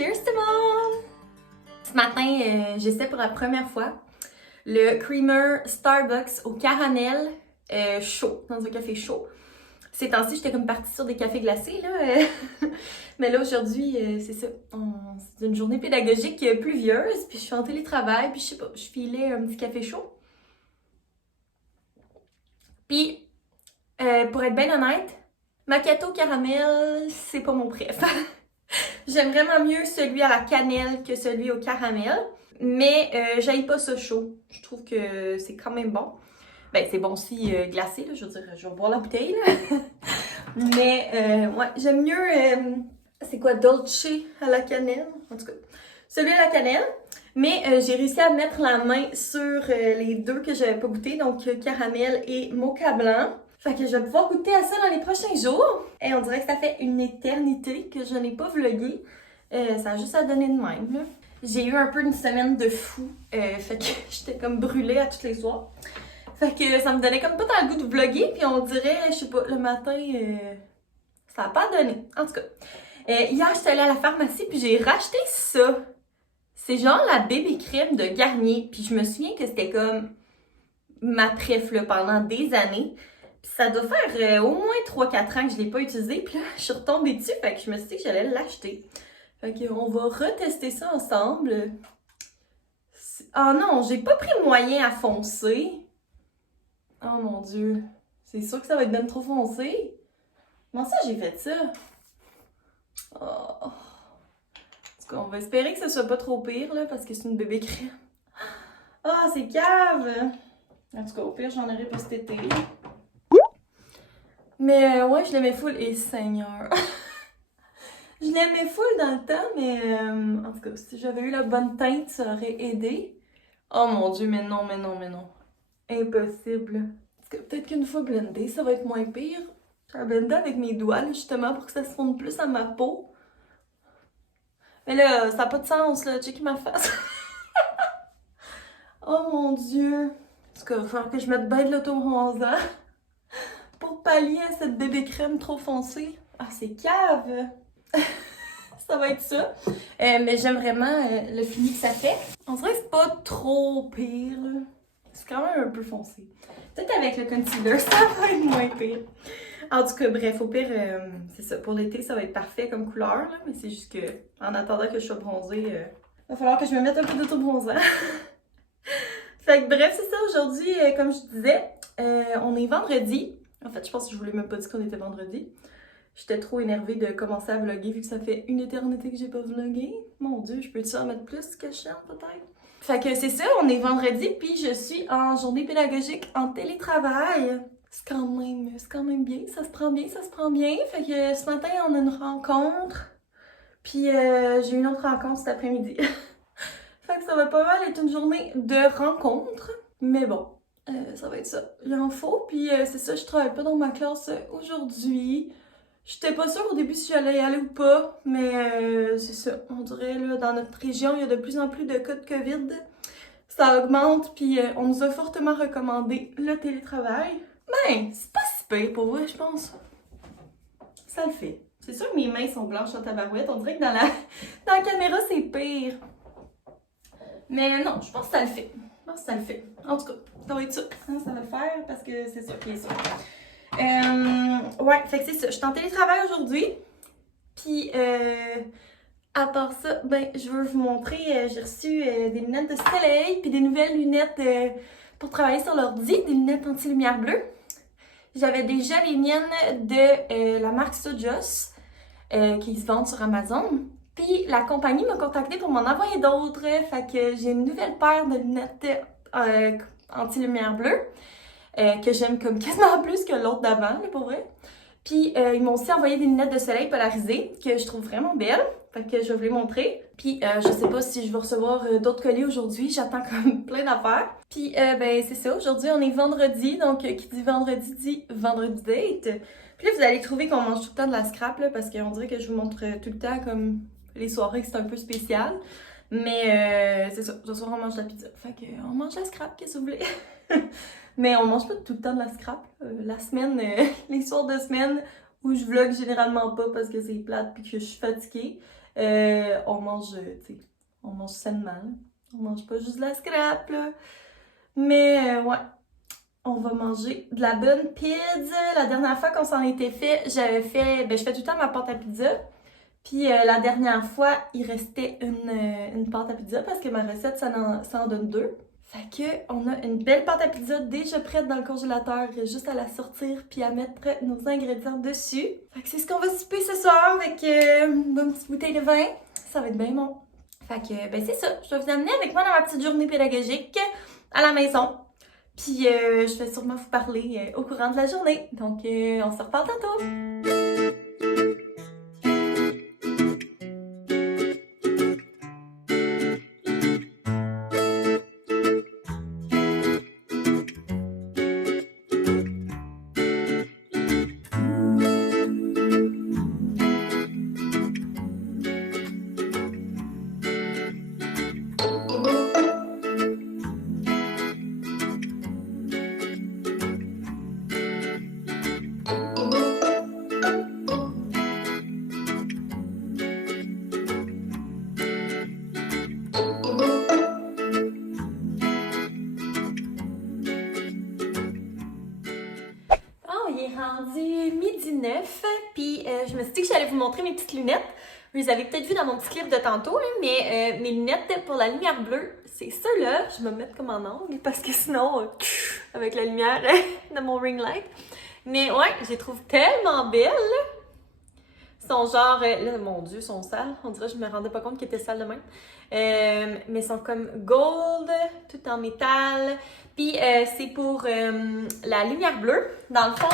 Cheers tout le monde! Ce matin, j'essaie pour la première fois le creamer Starbucks au caramel chaud, dans un café chaud. Ces temps-ci, j'étais comme partie sur des cafés glacés, là. Mais là, aujourd'hui, c'est ça. C'est une journée pédagogique pluvieuse, puis je suis en télétravail, puis je sais pas, je filais un petit café chaud. Puis, pour être bien honnête, macchiato caramel, c'est pas mon préf. J'aime vraiment mieux celui à la cannelle que celui au caramel, mais j'aille pas ça chaud. Je trouve que c'est quand même bon. Ben, c'est bon aussi glacé, là, je veux dire, je vais boire la bouteille, là. Mais, ouais, j'aime mieux, c'est quoi, dolce à la cannelle? En tout cas, celui à la cannelle. Mais j'ai réussi à mettre la main sur les deux que j'avais pas goûté, donc caramel et mocha blanc. Fait que je vais pouvoir goûter à ça dans les prochains jours. Et on dirait que ça fait une éternité que je n'ai pas vlogué. Ça a juste à donner de même, là. J'ai eu un peu une semaine de fou. Fait que j'étais comme brûlée à tous les soirs. Fait que ça me donnait comme pas tant le goût de vlogger. Puis on dirait, je sais pas, le matin, ça a pas donné. En tout cas, hier, j'étais allée à la pharmacie puis j'ai racheté ça. C'est genre la bébé crème de Garnier. Puis je me souviens que c'était comme ma préf là, pendant des années. Puis ça doit faire au moins 3-4 ans que je l'ai pas utilisé. Puis là, je suis retombée dessus. Fait que je me suis dit que j'allais l'acheter. Fait qu'on va retester ça ensemble. Ah non, j'ai pas pris le moyen à foncer. Oh mon Dieu. C'est sûr que ça va être même trop foncé. Comment ça j'ai fait ça? Oh. En tout cas, on va espérer que ce soit pas trop pire, là, parce que c'est une bébé crème. Ah, c'est cave! En tout cas, au pire, j'en aurai pas cet été. Mais ouais, je l'aimais full. Et Seigneur! Je l'aimais full dans le temps, mais en tout cas, si j'avais eu la bonne teinte, ça aurait aidé. Oh mon Dieu, mais non, mais non, mais non. Impossible. Parce que peut-être qu'une fois blendé, ça va être moins pire. Je vais blender avec mes doigts, là, justement, pour que ça se fonde plus à ma peau. Mais là, ça n'a pas de sens, là. Check ma face. Oh mon Dieu. En tout cas, il va falloir que je mette bien de l'auto-bronzant pour pallier à cette bébé crème trop foncée. Ah, c'est cave! Ça va être ça. Mais j'aime vraiment le fini que ça fait. On dirait que c'est pas trop pire. C'est quand même un peu foncé. Peut-être avec le concealer, ça va être moins pire. En tout cas, bref, au pire, c'est ça. Pour l'été, ça va être parfait comme couleur. Là, mais c'est juste que, en attendant que je sois bronzée, il va falloir que je me mette un peu d'auto-bronzant. Fait que bref, c'est ça. Aujourd'hui, comme je disais, on est vendredi. En fait, je pense que je vous l'ai même pas dit qu'on était vendredi. J'étais trop énervée de commencer à vlogger vu que ça fait une éternité que j'ai pas vlogué. Mon Dieu, je peux-tu en mettre plus que je chante peut-être? Fait que c'est ça, on est vendredi puis je suis en journée pédagogique en télétravail. C'est quand même bien, ça se prend bien, ça se prend bien. Fait que ce matin, on a une rencontre. Puis j'ai une autre rencontre cet après-midi. Fait que ça va pas mal être une journée de rencontre. Mais bon, ça va être ça. Il en faut. Puis c'est ça, je travaille pas dans ma classe aujourd'hui. J'étais pas sûre au début si j'allais y aller ou pas, mais c'est ça. On dirait, là, dans notre région, il y a de plus en plus de cas de COVID. Ça augmente, puis on nous a fortement recommandé le télétravail. Ben, c'est pas si pire pour vrai, je pense. Ça le fait. C'est sûr que mes mains sont blanches en tabarouette. On dirait que dans la caméra, c'est pire. Mais non, je pense que ça le fait. Je pense que ça le fait. En tout cas, ça va être ça. Ça va le faire parce que c'est ça qui est ça. Ouais, fait que c'est ça. Je suis en télétravail aujourd'hui. Puis, à part ça, ben, je veux vous montrer, j'ai reçu des lunettes de soleil, puis des nouvelles lunettes pour travailler sur l'ordi, des lunettes anti-lumière bleue. J'avais déjà les miennes de la marque Sojos, qui se vendent sur Amazon. Puis, la compagnie m'a contactée pour m'en envoyer d'autres. Fait que j'ai une nouvelle paire de lunettes anti-lumière bleue. Que j'aime comme quasiment plus que l'autre d'avant, là, pour vrai. Puis, ils m'ont aussi envoyé des lunettes de soleil polarisées, que je trouve vraiment belles. Fait que je vais vous les montrer. Puis, je sais pas si je vais recevoir d'autres colis aujourd'hui. J'attends comme plein d'affaires. Puis, ben, c'est ça. Aujourd'hui, on est vendredi. Donc, qui dit vendredi date. Puis là, vous allez trouver qu'on mange tout le temps de la scrap, là, parce qu'on dirait que je vous montre tout le temps comme les soirées que c'est un peu spécial. Mais, c'est ça. Ce soir, on mange de la pizza. Fait que, on mange la scrap, qu'est-ce que vous voulez? Mais on mange pas tout le temps de la scrap. La semaine, les soirs de semaine où je vlog généralement pas parce que c'est plate puis que je suis fatiguée. On mange, tu sais, on mange sainement. Là. On mange pas juste de la scrap, là. Mais ouais, on va manger de la bonne pizza. La dernière fois qu'on s'en était fait, j'avais fait, je fais tout le temps ma pâte à pizza. Puis la dernière fois, il restait une pâte à pizza parce que ma recette, ça en donne 2. Fait que on a une belle pâte à pizza déjà prête dans le congélateur, juste à la sortir puis à mettre nos ingrédients dessus. Fait que c'est ce qu'on va souper ce soir avec une bonne petite bouteille de vin. Ça va être bien bon. Fait que c'est ça, je vais vous amener avec moi dans ma petite journée pédagogique à la maison. Puis je vais sûrement vous parler au courant de la journée. Donc on se reparle tantôt. Rendu midi 9, puis je me suis dit que j'allais vous montrer mes petites lunettes. Vous les avez peut-être vues dans mon petit clip de tantôt, là, mais mes lunettes pour la lumière bleue, c'est ceux-là. Je vais me mettre comme en angle parce que sinon, avec la lumière de mon ring light. Mais ouais, je les trouve tellement belles. Ils sont genre, là, mon Dieu, ils sont sales. On dirait que je me rendais pas compte qu'ils étaient sales de même. Mais ils sont comme gold, tout en métal. Puis c'est pour la lumière bleue. Dans le fond,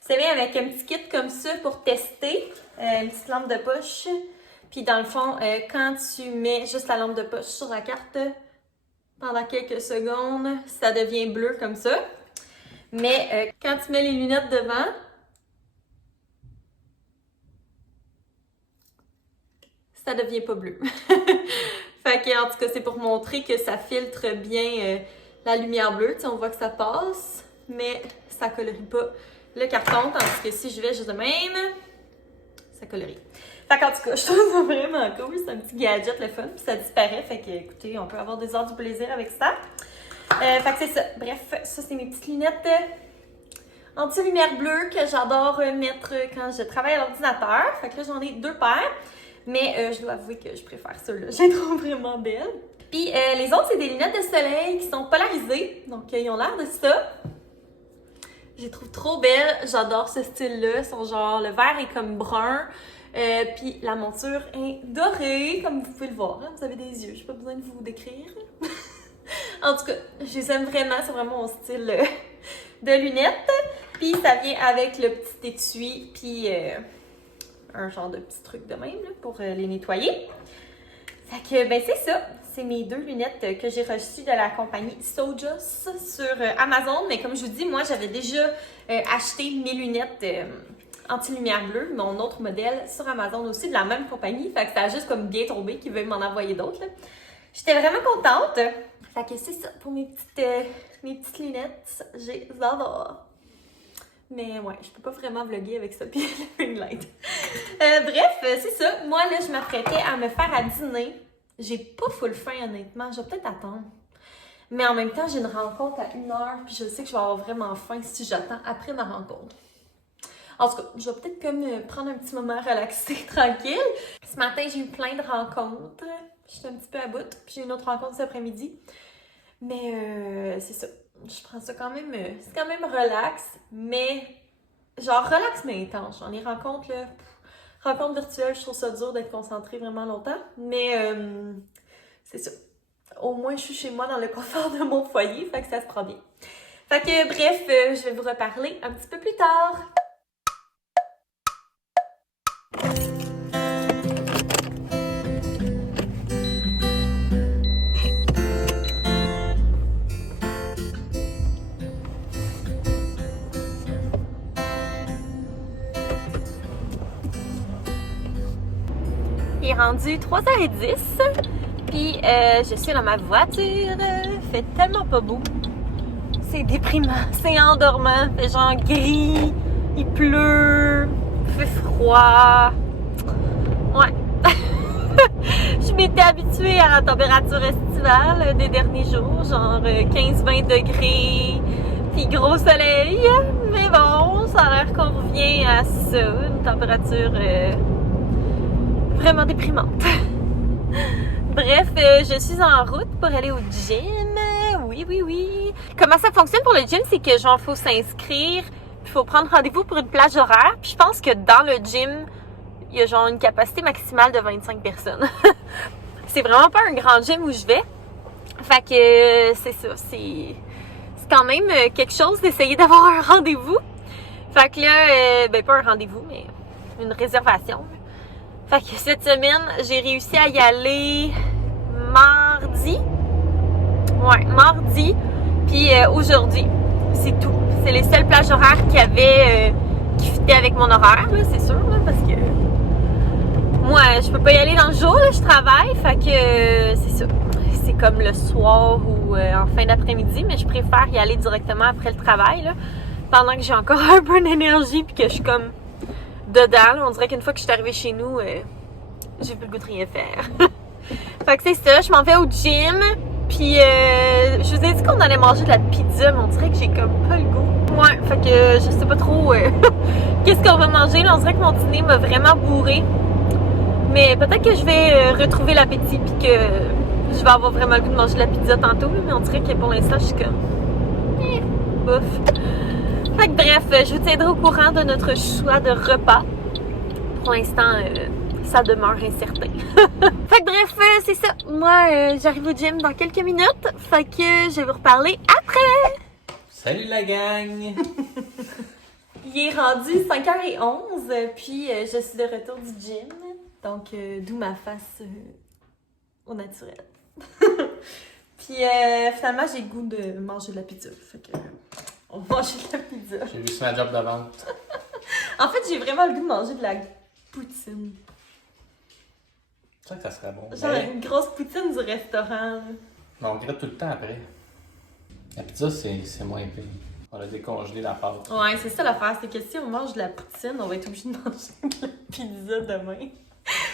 ça vient avec un petit kit comme ça pour tester. Une petite lampe de poche. Puis dans le fond, quand tu mets juste la lampe de poche sur la carte, pendant quelques secondes, ça devient bleu comme ça. Mais quand tu mets les lunettes devant, ça devient pas bleu. Fait que, en tout cas, c'est pour montrer que ça filtre bien la lumière bleue. Tu sais, on voit que ça passe, mais ça colorie pas le carton. Tandis que si je vais juste de même, ça colorie. Fait qu'en tout cas, je trouve ça vraiment cool. C'est un petit gadget, le fun, puis ça disparaît. Fait que, écoutez, on peut avoir des heures du plaisir avec ça. Fait que c'est ça. Bref, ça, c'est mes petites lunettes anti-lumière bleue que j'adore mettre quand je travaille à l'ordinateur. Fait que là, j'en ai 2 paires. Mais je dois avouer que je préfère ceux-là. Je les trouve vraiment belles. Puis les autres, c'est des lunettes de soleil qui sont polarisées. Donc, ils ont l'air de ça. Je les trouve trop belles. J'adore ce style-là. Ils sont genre, le vert est comme brun. Puis la monture est dorée, comme vous pouvez le voir. Hein? Vous avez des yeux. J'ai pas besoin de vous décrire. En tout cas, je les aime vraiment. C'est vraiment mon style de lunettes. Puis ça vient avec le petit étui. Puis un genre de petit truc de même là, pour les nettoyer. Fait que, c'est ça. C'est mes 2 lunettes que j'ai reçues de la compagnie Sojos sur Amazon. Mais comme je vous dis, moi, j'avais déjà acheté mes lunettes anti-lumière bleue, mon autre modèle, sur Amazon aussi, de la même compagnie. Fait que ça a juste comme bien tombé qu'ils veulent m'en envoyer d'autres. J'étais vraiment contente. Fait que c'est ça pour mes petites lunettes. J'adore. Mais ouais, je peux pas vraiment vlogger avec ça puis le ring light. Bref, c'est ça. Moi, là, je m'apprêtais à me faire à dîner. J'ai pas full faim, honnêtement. Je vais peut-être attendre. Mais en même temps, j'ai une rencontre à 1h puis je sais que je vais avoir vraiment faim si j'attends après ma rencontre. En tout cas, je vais peut-être comme prendre un petit moment relaxé, tranquille. Ce matin, j'ai eu plein de rencontres. J'étais un petit peu à bout. Puis j'ai une autre rencontre cet après-midi. Mais c'est ça. Je prends ça quand même, c'est quand même relax, mais genre relax mais intense. J'en ai rencontres, là, rencontres virtuelles, je trouve ça dur d'être concentrée vraiment longtemps, mais c'est ça. Au moins, je suis chez moi dans le confort de mon foyer, fait que ça se prend bien. Fait que bref, je vais vous reparler un petit peu plus tard. Il est rendu 3h10, puis je suis dans ma voiture, il fait tellement pas beau. C'est déprimant, c'est endormant, il fait genre gris, il pleut, il fait froid. Ouais, m'étais habituée à la température estivale des derniers jours, genre 15-20 degrés, puis gros soleil. Mais bon, ça a l'air qu'on revient à ça, une température vraiment déprimante. Bref, je suis en route pour aller au gym. Oui. Comment ça fonctionne pour le gym, c'est que genre, faut s'inscrire, puis faut prendre rendez-vous pour une plage horaire. Puis je pense que dans le gym, il y a genre une capacité maximale de 25 personnes. C'est vraiment pas un grand gym où je vais. Fait que c'est ça, c'est quand même quelque chose d'essayer d'avoir un rendez-vous. Fait que là, ben pas un rendez-vous, mais une réservation. Fait que cette semaine, j'ai réussi à y aller mardi. Ouais, mardi. Puis aujourd'hui, c'est tout. C'est les seules plages horaires qui fitaient avec mon horaire, là, c'est sûr, là, parce que moi, je peux pas y aller dans le jour, là, je travaille. Fait que c'est ça. C'est comme le soir ou en fin d'après-midi, mais je préfère y aller directement après le travail, là, pendant que j'ai encore un peu d'énergie puis que je suis comme dedans. Là. On dirait qu'une fois que je suis arrivée chez nous, j'ai plus le goût de rien faire. Fait que c'est ça, je m'en vais au gym. Puis je vous ai dit qu'on allait manger de la pizza, mais on dirait que j'ai comme pas le goût. Ouais, fait que je sais pas trop qu'est-ce qu'on va manger. Là, on dirait que mon dîner m'a vraiment bourré. Mais peut-être que je vais retrouver l'appétit puis que je vais avoir vraiment le goût de manger de la pizza tantôt. Mais on dirait que pour l'instant, je suis comme bof. Fait que bref, je vous tiendrai au courant de notre choix de repas. Pour l'instant, ça demeure incertain. Fait que bref, c'est ça. Moi, j'arrive au gym dans quelques minutes. Fait que je vais vous reparler après. Salut la gang! Il est rendu 5h11, puis je suis de retour du gym. Donc, d'où ma face au naturel. Puis finalement, j'ai le goût de manger de la pizza. Fait que on va manger de la pizza. J'ai vu sur ma job de vente. En fait, j'ai vraiment le goût de manger de la poutine. C'est vrai que ça serait bon. Genre une grosse poutine du restaurant. Là. Mais on regrette tout le temps après. La pizza, c'est moins pire. On a décongelé la pâte. Ouais, c'est ça l'affaire. C'est que si on mange de la poutine, on va être obligé de manger de la pizza demain.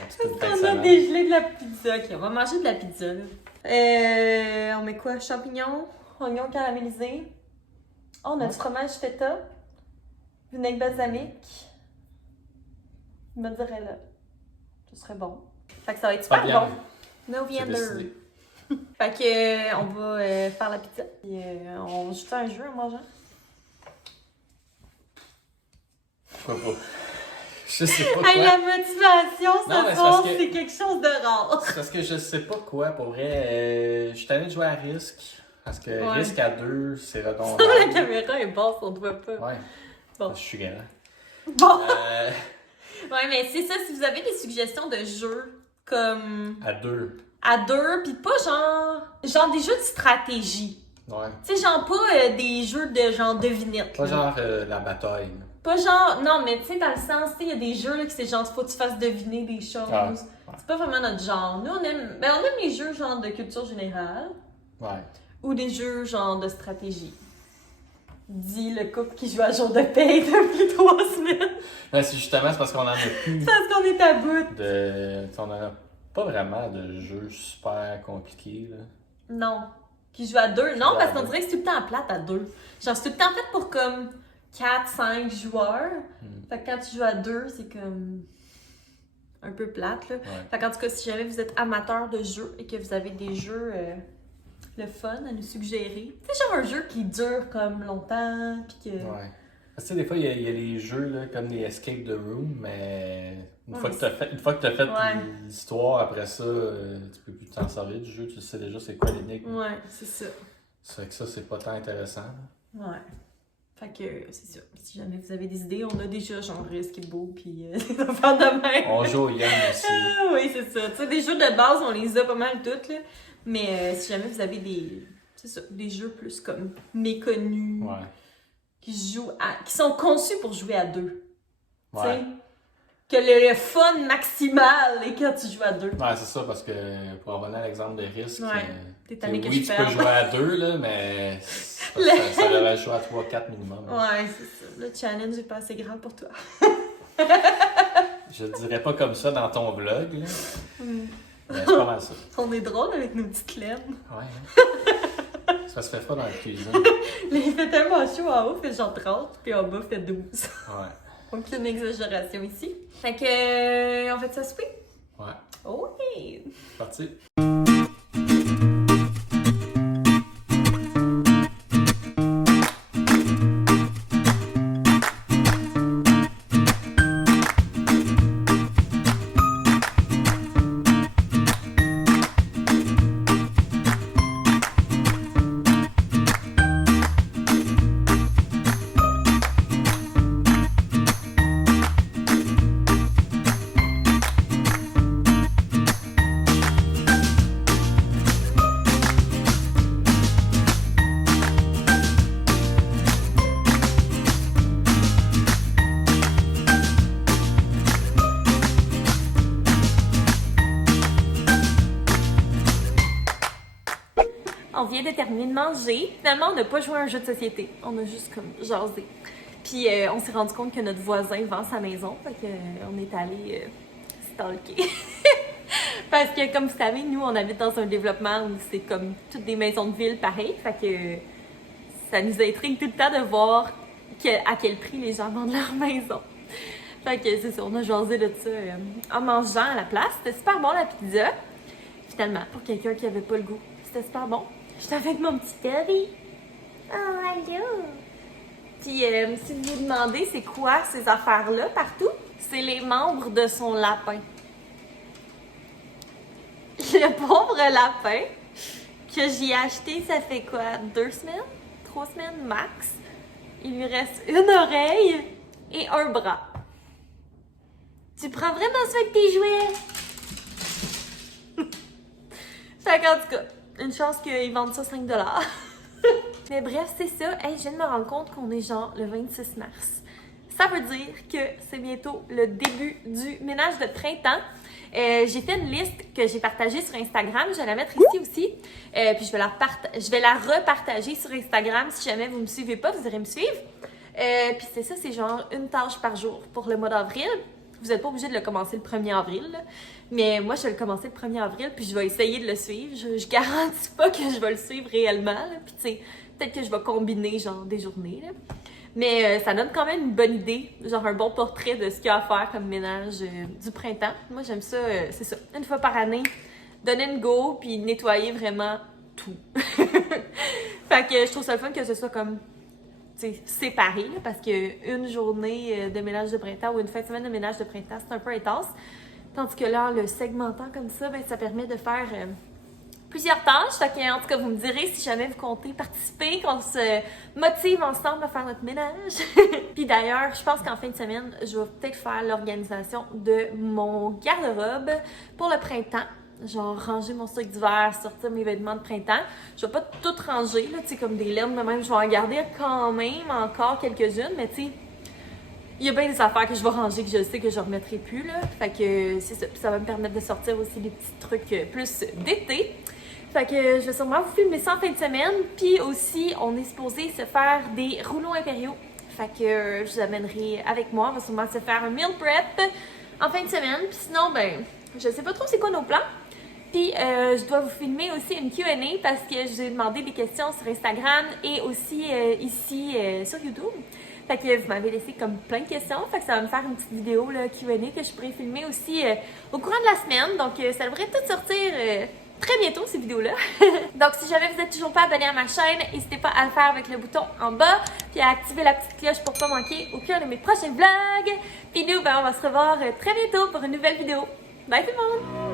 Parce qu'on a dégelé de la pizza. Ok, on va manger de la pizza. Là. On met quoi? Champignons, oignons caramélisés. Oh, on a du fromage feta, vinaigre balsamique, mozzarella. Ce serait bon. Fait que ça va être super bon. No viande. Fait que on va faire la pizza. Puis on joue un jeu en mangeant. Pourquoi pas? Je sais pas quoi. Hey, la motivation ce soir, c'est quelque chose de rare. C'est parce que je sais pas quoi. Pour vrai, je suis allé jouer à Risque. Parce que Risque à 2, c'est redondant. La caméra est basse, on te voit pas. Ouais. Bon. Je suis grand. Bon. Ouais, mais c'est ça, si vous avez des suggestions de jeux comme... À 2. À 2, pis pas genre des jeux de stratégie. Ouais. Tu sais, genre pas des jeux de genre devinette. Pas là. genre la bataille. Pas genre, non, mais tu sais, dans le sens, tu sais, il y a des jeux là, que c'est genre, faut que tu fasses deviner des choses. Ah, ouais. C'est pas vraiment notre genre. Nous, on aime les jeux genre de culture générale. Ouais. Ou des jeux genre de stratégie. Dit le couple qui joue à jour de paye depuis 3 semaines. Ouais, c'est justement parce qu'on en a plus. C'est parce qu'on est à bout. On en a pas vraiment de jeux super compliqués, là. Non. Qui joue à 2. Non, parce qu'on dirait que c'est tout le temps plate à 2. Genre, c'est tout le temps fait pour comme 4-5 joueurs. Fait que quand tu joues à 2, c'est comme un peu plate, là. Ouais. Fait qu'en tout cas, si jamais vous êtes amateur de jeux et que vous avez des jeux le fun à nous suggérer, tu sais, genre un jeu qui dure comme longtemps, pis que... Ouais. Parce que des fois, il y a les jeux là, comme les Escape the Room, mais une fois que tu as fait l'histoire, après ça, tu peux plus t'en servir du jeu, tu sais déjà c'est quoi l'énigme. Ouais, c'est ça. Ça fait que ça, c'est pas tant intéressant. Ouais. Fait que c'est ça. Si jamais vous avez des idées, on a déjà genre Risque Beau pis des affaires de même. On joue au Yann aussi. Oui, c'est ça. Tu sais, des jeux de base, on les a pas mal toutes, là. Mais si jamais vous avez des jeux plus comme méconnus, Ouais. qui sont conçus pour jouer à 2. Ouais. Tu sais, que le fun maximal est quand tu joues à 2. Ouais, c'est ça, parce que pour revenir à l'exemple de Risque, t'es tanné que oui, je tu peux perde. jouer à 2, là, mais ça devrait jouer à 3-4 minimum. Ouais, c'est ça. Le challenge est pas assez grand pour toi. Je le dirais pas comme ça dans ton vlog, là. C'est pas mal ça. On est drôle avec nos petites laines. Ouais. Hein? Ça se fait pas dans la cuisine. Il fait tellement chaud en haut, fait genre 30, puis en bas, fait 12. Ouais. Aucune exagération ici. Fait que, on fait ça souper? Ouais. Oui! C'est parti. On vient de terminer de manger. Finalement, on n'a pas joué à un jeu de société. On a juste comme jasé. Puis on s'est rendu compte que notre voisin vend sa maison. Fait que on est allé stalker. Parce que comme vous savez, nous on habite dans un développement où c'est comme toutes des maisons de ville pareilles. Fait que ça nous intrigue tout le temps de voir à quel prix les gens vendent leur maison. Fait que c'est ça, on a jasé de ça en mangeant à la place. C'était super bon la pizza. Finalement, pour quelqu'un qui avait pas le goût, c'était super bon. J'étais avec mon petit Toby. Oh, allô! Puis, si vous vous demandez c'est quoi ces affaires-là partout, c'est les membres de son lapin. Le pauvre lapin que j'ai acheté, ça fait quoi? 2 semaines? 3 semaines max? Il lui reste une oreille et un bras. Tu prends vraiment soin de tes jouets? Fait qu'en tout cas, une chance qu'ils vendent ça 5$. Mais bref, c'est ça. Hey, je viens de me rendre compte qu'on est genre le 26 mars. Ça veut dire que c'est bientôt le début du ménage de printemps. J'ai fait une liste que j'ai partagée sur Instagram. Je vais la mettre ici aussi. Puis je vais la repartager sur Instagram. Si jamais vous ne me suivez pas, vous irez me suivre. Puis c'est ça, c'est genre une tâche par jour pour le mois d'avril. Vous n'êtes pas obligé de le commencer le 1er avril. Là. Mais moi, je vais le commencer le 1er avril, puis je vais essayer de le suivre. Je garantis pas que je vais le suivre réellement. Là. Puis tu sais, peut-être que je vais combiner genre des journées. Là. Mais ça donne quand même une bonne idée, genre un bon portrait de ce qu'il y a à faire comme ménage du printemps. Moi, j'aime ça, c'est ça, une fois par année, donner une go, puis nettoyer vraiment tout. Fait que je trouve ça le fun que ce soit comme, tu sais, séparé, là, parce qu'une journée de ménage de printemps ou une fin de semaine de ménage de printemps, c'est un peu intense. Tandis que là, en le segmentant comme ça, ben, ça permet de faire plusieurs tâches. Fait que, en tout cas, vous me direz si jamais vous comptez participer, qu'on se motive ensemble à faire notre ménage. Puis d'ailleurs, je pense qu'en fin de semaine, je vais peut-être faire l'organisation de mon garde-robe pour le printemps. Genre ranger mon stock d'hiver, sortir mes vêtements de printemps. Je vais pas tout ranger, là, tu sais, comme des laines de même. Je vais en garder quand même encore quelques-unes, mais tu sais, il y a bien des affaires que je vais ranger que je sais que je ne remettrai plus, là. Fait que c'est ça. Puis ça va me permettre de sortir aussi des petits trucs plus d'été. Fait que je vais sûrement vous filmer ça en fin de semaine. Puis aussi, on est supposé se faire des rouleaux impériaux. Fait que je vous amènerai avec moi. On va sûrement se faire un meal prep en fin de semaine. Puis sinon, ben, je sais pas trop c'est quoi nos plans. Puis je dois vous filmer aussi une Q&A parce que je vous ai demandé des questions sur Instagram et aussi ici sur YouTube. Fait que vous m'avez laissé comme plein de questions. Fait que ça va me faire une petite vidéo là, Q&A que je pourrais filmer aussi au courant de la semaine. Donc ça devrait tout sortir très bientôt ces vidéos-là. Donc si jamais vous n'êtes toujours pas abonné à ma chaîne, n'hésitez pas à le faire avec le bouton en bas. Puis à activer la petite cloche pour ne pas manquer aucun de mes prochains vlogs. Puis nous, ben, on va se revoir très bientôt pour une nouvelle vidéo. Bye tout le monde!